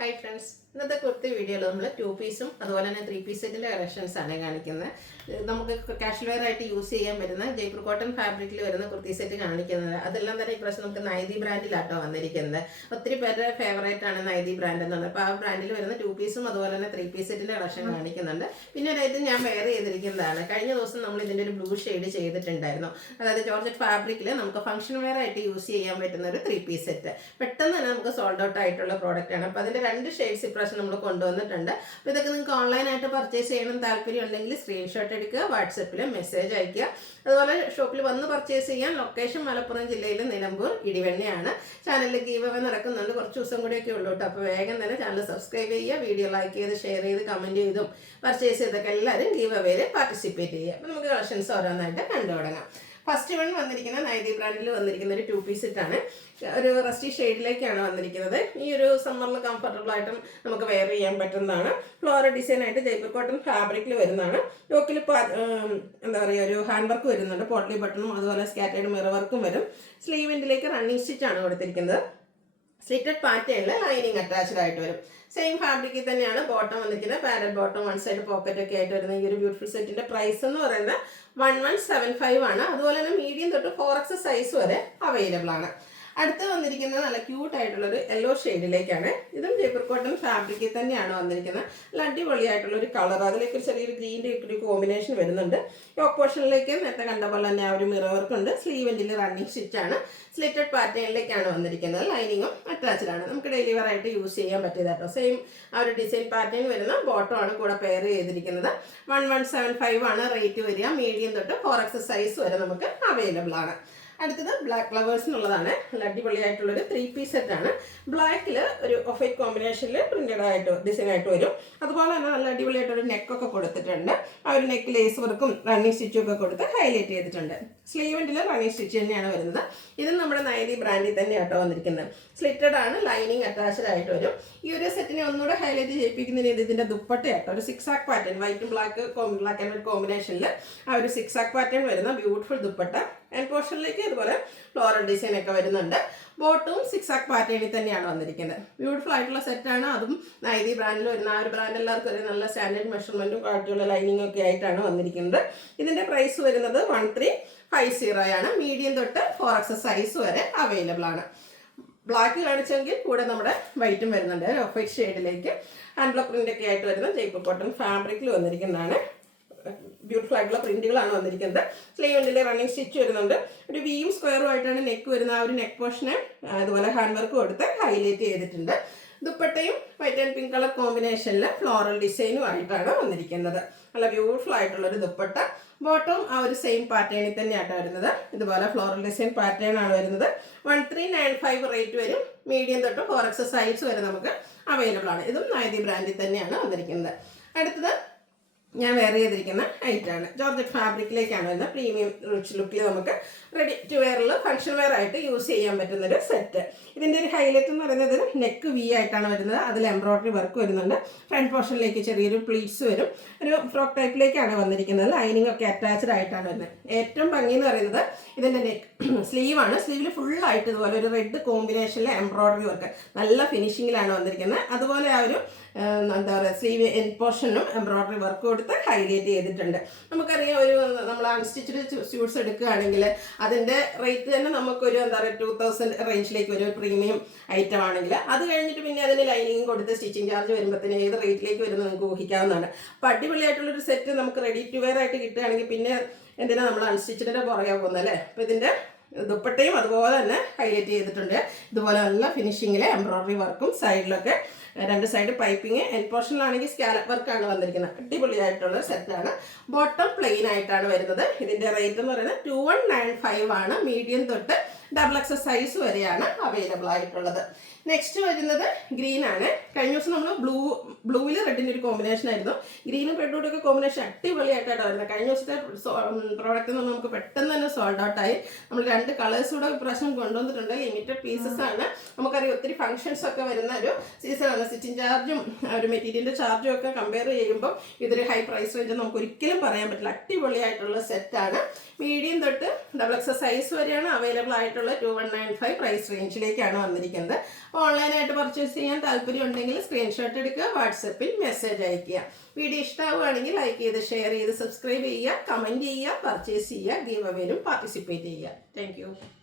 Hi friends, ഇന്നത്തെ കുർത്തി വീഡിയോയിൽ നമ്മൾ 2 പീസും അതുപോലെ തന്നെ 3 പീസ് സെറ്റിൻ്റെ കളക്ഷൻസ് ആണ് കാണിക്കുന്നത്. നമുക്ക് കാഷ്വൽ വെയർ ആയിട്ട് യൂസ് ചെയ്യാൻ പറ്റുന്ന ജയ്പൂർ കോട്ടൺ ഫാബ്രിക്കിൽ വരുന്ന കുർത്തി സെറ്റ് കാണിക്കുന്നത്. അതെല്ലാം തന്നെ ഇപ്രാവശ്യം നമുക്ക് നൈതി ബ്രാൻഡിലാട്ടോ വന്നിരിക്കുന്നത്. ഒത്തിരി പേരുടെ ഫേവറേറ്റ് ആണ് നൈതി ബ്രാൻഡ് എന്ന് പറഞ്ഞത്. അപ്പോൾ ആ ബ്രാൻഡിൽ വരുന്ന 2 പീസും അതുപോലെ തന്നെ 3 പീസ് സെറ്റിൻ്റെ കളക്ഷൻ കാണിക്കുന്നുണ്ട്. പിന്നെ ഒരു ഞാൻ വെയർ ചെയ്തിരിക്കുന്നതാണ്. കഴിഞ്ഞ ദിവസം നമ്മൾ ഇതിൻ്റെ ഒരു ബ്ലൂ ഷെയ്ഡ് ചെയ്തിട്ടുണ്ടായിരുന്നു. അതായത് ജോർജറ്റ് ഫാബ്രിക്കിൽ നമുക്ക് ഫംഗ്ഷൻ വെയർ ആയിട്ട് യൂസ് ചെയ്യാൻ പറ്റുന്ന ഒരു 3 പീസ് സെറ്റ്. പെട്ടെന്ന് തന്നെ നമുക്ക് സോൾഡ് ഔട്ട് ആയിട്ടുള്ള പ്രോഡക്റ്റ് ആണ്. അപ്പോൾ അതിൻ്റെ 2 ഷെയ്ഡ്സ് ഇപ്രാവശ്യം നമ്മൾ കൊണ്ടുവന്നിട്ടുണ്ട്. അപ്പോൾ ഇതൊക്കെ നിങ്ങൾക്ക് ഓൺലൈനായിട്ട് പർച്ചേസ് ചെയ്യണം താല്പര്യം ഉണ്ടെങ്കിൽ സ്ക്രീൻഷോട്ട് എടുക്കുക, വാട്സപ്പിൽ മെസ്സേജ് അയയ്ക്കുക. അതുപോലെ ഷോപ്പിൽ വന്ന് പർച്ചേസ് ചെയ്യാൻ ലൊക്കേഷൻ മലപ്പുറം ജില്ലയിൽ നിലമ്പൂർ ഇടിവെണ്ണയാണ്. ചാനലിൽ ഗീവ് അവേ നടക്കുന്നുണ്ട്. കുറച്ച് ദിവസം കൂടിയൊക്കെ ഉള്ളൂ കേട്ടോ. അപ്പോൾ വേഗം തന്നെ ചാനൽ സബ്സ്ക്രൈബ് ചെയ്യുക, വീഡിയോ ലൈക്ക് ചെയ്ത് ഷെയർ ചെയ്ത് കമൻറ്റ് ചെയ്തും പർച്ചേസ് ചെയ്തൊക്കെ എല്ലാവരും ഗീവ് അവേയിൽ പാർട്ടിസിപ്പേറ്റ് ചെയ്യുക. അപ്പോൾ നമുക്ക് കളക്ഷൻസ് ഓരോന്നായിട്ട് കണ്ടു തുടങ്ങാം. ഫസ്റ്റ് വൺ വന്നിരിക്കുന്ന നൈതി ബ്രാൻഡിൽ വന്നിരിക്കുന്ന ഒരു 2 പീസ് സെറ്റാണ്. ഒരു റസ്റ്റി ഷെയ്ഡിലേക്കാണ് വന്നിരിക്കുന്നത്. ഈ ഒരു സമ്മറിൽ കംഫർട്ടബിൾ ആയിട്ടും നമുക്ക് വെയർ ചെയ്യാൻ പറ്റുന്നതാണ്. ഫ്ലോറൽ ഡിസൈൻ ആയിട്ട് ജയ്പൂർ കോട്ടൺ ഫാബ്രിക്കിൽ വരുന്നതാണ്. യോക്കിൽ എന്താ പറയുക, ഒരു ഹാൻഡ് വർക്ക് വരുന്നുണ്ട്. പോട്ട്ലി ബട്ടണും അതുപോലെ സ്കാറ്റേഡ് മിറർ വർക്കും വരും. സ്ലീവ് എൻഡിലേക്ക് റണ്ണിങ് സ്റ്റിച്ചാണ് കൊടുത്തിരിക്കുന്നത്. സ്ലിറ്റഡ് പാറ്റേണിൽ ലൈനിങ് അറ്റാച്ച്ഡ് ആയിട്ട് വരും. സെയിം ഫാബ്രിക്കിൽ തന്നെയാണ് ബോട്ടം വന്നിരിക്കുന്നത്. Parallel bottom, one side pocket ഒക്കെ ആയിട്ട് വരുന്ന ഈ ഒരു ബ്യൂട്ടിഫുൾ സെറ്റിന്റെ പ്രൈസ് എന്ന് പറയുന്നത് 1175 ആണ്. അതുപോലെ തന്നെ മീഡിയം തൊട്ട് 4X സൈസ് വരെ അവൈലബിൾ ആണ്. അടുത്ത് വന്നിരിക്കുന്നത് നല്ല ക്യൂട്ട് ആയിട്ടുള്ളൊരു യെല്ലോ ഷെയ്ഡിലേക്കാണ്. ഇതും ജയ്പൂർ കോട്ടൺ ഫാബ്രിക്കിൽ തന്നെയാണ് വന്നിരിക്കുന്നത്. നല്ല അടിപൊളിയായിട്ടുള്ളൊരു കളർ, അതിലേക്ക് ചെറിയൊരു ഗ്രീൻ്റെ ഒരു കോമ്പിനേഷൻ വരുന്നുണ്ട്. യോക്ക് പോർഷനിലേക്ക് നേരത്തെ കണ്ട പോലെ തന്നെ ആ ഒരു മിറർ വർക്ക് ഉണ്ട്. സ്ലീവ് എൻഡിൽ റണ്ണിങ് സ്റ്റിച്ചാണ്. സ്ലിറ്റഡ് പാറ്റേണിലേക്കാണ് വന്നിരിക്കുന്നത്. ലൈനിങ്ങും അറ്റാച്ച്ഡ് ആണ്. നമുക്ക് ഡെയിലി വെയർ ആയിട്ട് യൂസ് ചെയ്യാൻ പറ്റിയതാട്ടോ. സെയിം ആ ഒരു ഡിസൈൻ പാറ്റേൺ വരുന്ന ബോട്ടം ആണ് കൂടെ പെയർ ചെയ്തിരിക്കുന്നത്. 1175 ആണ് റേറ്റ് വരിക. മീഡിയം തൊട്ട് 4X സൈസ് വരെ നമുക്ക് അവൈലബിൾ ആണ്. അടുത്തത് ബ്ലാക്ക് ഫ്ലവേഴ്സിനുള്ളതാണ്. നല്ല അടിപൊളിയായിട്ടുള്ളൊരു 3 പീസ് സെറ്റാണ്. ബ്ലാക്കിൽ ഒരു ഓഫ് വൈറ്റ് കോമ്പിനേഷനിൽ പ്രിന്റഡ് ആയിട്ട് ഡിസൈൻ ആയിട്ട് വരും. അതുപോലെ തന്നെ നല്ല അടിപൊളിയായിട്ടൊരു നെക്കൊക്കെ കൊടുത്തിട്ടുണ്ട്. ആ ഒരു നെക്ക് ലേസ് വർക്കും റണ്ണിങ് സ്റ്റിച്ചും ഒക്കെ കൊടുത്ത് ഹൈലൈറ്റ് ചെയ്തിട്ടുണ്ട്. സ്ലീവെൻഡിൽ റണ്ണിങ് സ്റ്റിച്ച് തന്നെയാണ് വരുന്നത്. ഇത് നമ്മുടെ നൈതി ബ്രാൻഡിൽ തന്നെയാട്ടോ വന്നിരിക്കുന്നത്. സ്ലിറ്റഡ് ആണ്, ലൈനിങ് അറ്റാച്ച്ഡ് ആയിട്ട് വരും. ഈ ഒരു സെറ്റിനെ ഒന്നുകൂടെ ഹൈലൈറ്റ് ചെയ്യിപ്പിക്കുന്നതിന് ഇതിൻ്റെ ദുപ്പട്ടയാട്ടോ ഒരു 6 ആക്ക് പാറ്റേൺ, വൈറ്റും ബ്ലാക്ക് ആൻഡ് വൈറ്റ് കോമ്പിനേഷനിൽ ആ ഒരു 6 ആക്ക് പാറ്റേൺ വരുന്ന ബ്യൂട്ടിഫുൾ ദുപ്പട്ട. ആൻഡ് പോർഷനിലേക്ക് ഇതുപോലെ ഫ്ലോറൽ ഡിസൈൻ ഒക്കെ വരുന്നുണ്ട്. ബോട്ടും 6 ആക്ക് പാറ്റേണിൽ തന്നെയാണ് വന്നിരിക്കുന്നത്. ബ്യൂട്ടിഫുൾ ആയിട്ടുള്ള സെറ്റാണ്. അതും നൈതി ബ്രാൻഡിൽ വരുന്ന ആ ഒരു ബ്രാൻഡ് എല്ലാവർക്കും ഒരു നല്ല സ്റ്റാൻഡേർഡ് മെഷർമെൻറ്റും ക്വാളിറ്റിയുള്ള ലൈനിങ്ങും ഒക്കെ ആയിട്ടാണ് വന്നിരിക്കുന്നത്. ഇതിൻ്റെ പ്രൈസ് വരുന്നത് 1350 ആണ്. മീഡിയം തൊട്ട് 4X സൈസ് വരെ അവൈലബിൾ ആണ്. ബ്ലാക്ക് കാണിച്ചെങ്കിൽ കൂടെ നമ്മുടെ വൈറ്റും വരുന്നുണ്ട്. ഓഫ് വൈറ്റ് ഷെയ്ഡിലേക്ക് ഹാൻഡ് ബ്ലോക്ക് പ്രിൻ്റ് ഒക്കെ ആയിട്ട് വരുന്ന ജയ്പൂർ കോട്ടൺ ഫാബ്രിക്കിൽ വന്നിരിക്കുന്നതാണ്. ബ്യൂട്ടിഫുൾ ആയിട്ടുള്ള പ്രിന്റുകളാണ് വന്നിരിക്കുന്നത്. സ്ലീവിൻ്റെ റണ്ണിങ് സ്റ്റിച്ച് വരുന്നുണ്ട്. ഒരു വിയും സ്ക്വയറും ആയിട്ടാണ് നെക്ക് വരുന്നത്. ആ ഒരു നെക്ക് പോർഷനെ അതുപോലെ ഹാൻഡ് വർക്ക് കൊടുത്ത് ഹൈലൈറ്റ് ചെയ്തിട്ടുണ്ട്. ദുപ്പട്ടയും വൈറ്റ് ആൻഡ് പിങ്ക് കളർ കോമ്പിനേഷനിൽ ഫ്ലോറൽ ഡിസൈനും ആയിട്ടാണ് വന്നിരിക്കുന്നത്. നല്ല ബ്യൂട്ടിഫുൾ ആയിട്ടുള്ളൊരു ദുപ്പട്ട. ബോട്ടം ആ ഒരു സെയിം പാറ്റേണിൽ തന്നെയാണ് വരുന്നത്. ഇതുപോലെ ഫ്ലോറൽ ഡിസൈൻ പാറ്റേൺ ആണ് വരുന്നത്. 1395 റേറ്റ് വരും. മീഡിയം തൊട്ട് 4X സൈസ് വരെ നമുക്ക് അവൈലബിൾ ആണ്. ഇതും നൈതി ബ്രാൻഡിൽ തന്നെയാണ് വന്നിരിക്കുന്നത്. അടുത്തത് ഞാൻ വെയർ ചെയ്തിരിക്കുന്ന ഐറ്റാണ്. ജോർജറ്റ് ഫാബ്രിക്കിലേക്കാണ് വരുന്നത്. പ്രീമിയം റിച്ച് ലുക്കിൽ നമുക്ക് റെഡി ടു വെയറിൽ ഫംഗ്ഷൻ വെയർ ആയിട്ട് യൂസ് ചെയ്യാൻ പറ്റുന്നൊരു സെറ്റ്. ഇതിൻ്റെ ഒരു ഹൈലൈറ്റ് എന്ന് പറയുന്നത് നെക്ക് വി ആയിട്ടാണ് വരുന്നത്. അതിൽ എംബ്രോയ്ഡറി വർക്ക് വരുന്നുണ്ട്. ഫ്രണ്ട് പോർഷനിലേക്ക് ചെറിയൊരു പ്ലീറ്റ്സ് വരും. ഒരു ഫ്രോക്ക് ടൈപ്പിലേക്കാണ് വന്നിരിക്കുന്നത്. ലൈനിങ് ഒക്കെ അറ്റാച്ച്ഡ് ആയിട്ടാണ് വരുന്നത്. ഏറ്റവും ഭംഗി എന്ന് പറയുന്നത് ഇതിൻ്റെ നെക്ക് സ്ലീവാണ്. സ്ലീവിൽ ഫുള്ളായിട്ട് ഇതുപോലെ ഒരു റെഡ് കോമ്പിനേഷനിലെ എംബ്രോയ്ഡറി വർക്ക് നല്ല ഫിനിഷിങ്ങിലാണ് വന്നിരിക്കുന്നത്. അതുപോലെ ആ ഒരു എന്താ പറയുക, സ്ലീവ് എൻ പോർഷനും എംബ്രോയ്ഡറി വർക്ക് കൊടുത്ത് ഹൈലൈറ്റ് ചെയ്തിട്ടുണ്ട്. നമുക്കറിയാം, ഒരു നമ്മൾ അൺസ്റ്റിച്ചഡ് സ്യൂട്ട്സ് എടുക്കുകയാണെങ്കിൽ അതിൻ്റെ റേറ്റ് തന്നെ നമുക്കൊരു എന്താ പറയുക 2000 റേഞ്ചിലേക്ക് വരും. പ്രീമിയം ഐറ്റം ആണെങ്കിൽ അത് കഴിഞ്ഞിട്ട് പിന്നെ അതിന് ലൈനിങ്ങും കൊടുത്ത് സ്റ്റിച്ചിങ് ചാർജ് വരുമ്പോഴത്തേന് ഏത് റേറ്റിലേക്ക് വരുന്നത് നിങ്ങൾക്ക് ഊഹിക്കാവുന്നതാണ്. അപ്പോൾ അടിപൊളിയായിട്ടുള്ളൊരു സെറ്റ് നമുക്ക് റെഡി ടു വെയർ ആയിട്ട് കിട്ടുകയാണെങ്കിൽ പിന്നെ എന്തിനാ നമ്മൾ അൺസ്റ്റിച്ചിൻ്റെ പുറകെ പോകുന്നത് അല്ലേ. അപ്പോൾ ഇതിൻ്റെ ദുപ്പട്ടയും അതുപോലെ തന്നെ ഹൈലൈറ്റ് ചെയ്തിട്ടുണ്ട്. ഇതുപോലെ നല്ല ഫിനിഷിങ്ങിൽ എംബ്രോയ്ഡറി വർക്കും സൈഡിലൊക്കെ 2 സൈഡ് പൈപ്പിങ്. എൻ പോർഷനിലാണെങ്കിൽ സ്കാലപ്പ് വർക്കാണ് വന്നിരിക്കുന്നത്. അടിപൊളിയായിട്ടുള്ള സെറ്റാണ്. ബോട്ടം പ്ലെയിൻ ആയിട്ടാണ് വരുന്നത്. ഇതിൻ്റെ റേറ്റ് എന്ന് പറയുന്നത് 2195 ആണ്. മീഡിയം തൊട്ട് XXL സൈസ് വരെയാണ് അവൈലബിൾ ആയിട്ടുള്ളത്. നെക്സ്റ്റ് വരുന്നത് ഗ്രീൻ ആണ്. കഴിഞ്ഞ ദിവസം നമ്മൾ ബ്ലൂവിൽ റെഡിൻ്റെ ഒരു കോമ്പിനേഷൻ ആയിരുന്നു. ഗ്രീനും റെഡും ഒക്കെ കോമ്പിനേഷൻ അടിപൊളിയായിട്ടാണ് വരുന്നത്. കഴിഞ്ഞ ദിവസത്തെ പ്രോഡക്റ്റ് എന്ന് നമുക്ക് പെട്ടെന്ന് തന്നെ സോൾഡ് ഔട്ട് ആയി. നമ്മൾ 2 കളേഴ്സ് കൂടെ ഇപ്രാവശ്യം കൊണ്ടുവന്നിട്ടുണ്ട്. ലിമിറ്റഡ് പീസസ് ആണ്. നമുക്കറിയാം ഒത്തിരി ഫംഗ്ഷൻസ് ഒക്കെ വരുന്ന ഒരു സീസണാണ്. സ്റ്റിച്ചിങ് ചാർജും ഒരു മെറ്റീരിയലിൻ്റെ ചാർജും ഒക്കെ കമ്പയർ ചെയ്യുമ്പോൾ ഇതൊരു ഹൈ പ്രൈസ് റേഞ്ച് നമുക്ക് ഒരിക്കലും പറയാൻ പറ്റില്ല. അടിപൊളിയായിട്ടുള്ള സെറ്റാണ്. മീഡിയം തൊട്ട് XXL സൈസ് വരെയാണ് അവൈലബിൾ ആയിട്ടുള്ളത്. ആയിട്ടുള്ള 2195 പ്രൈസ് റേഞ്ചിലേക്കാണ് വന്നിരിക്കുന്നത്. അപ്പോൾ ഓൺലൈനായിട്ട് പർച്ചേസ് ചെയ്യാൻ താല്പര്യം ഉണ്ടെങ്കിൽ സ്ക്രീൻഷോട്ട് എടുക്കുക, വാട്സപ്പിൽ മെസ്സേജ് അയയ്ക്കുക. വീഡിയോ ഇഷ്ടമാവുകയാണെങ്കിൽ ലൈക്ക് ചെയ്ത് ഷെയർ ചെയ്ത് സബ്സ്ക്രൈബ് ചെയ്യുക, കമൻറ്റ് ചെയ്യുക, പർച്ചേസ് ചെയ്യുക, ഗീവ് അവേയിലും പാർട്ടിസിപ്പേറ്റ് ചെയ്യുക. താങ്ക്